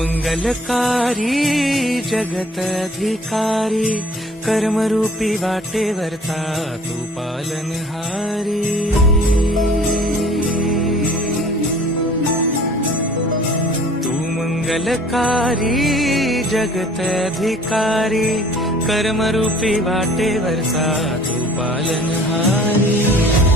मंगलकारी जगत अधिकारी, कर्मरूपी वाटेवरचा तू पालनहारी। तू मंगलकारी जगत अधिकारी, कर्मरूपी वाटेवरचा तू पालनहारी।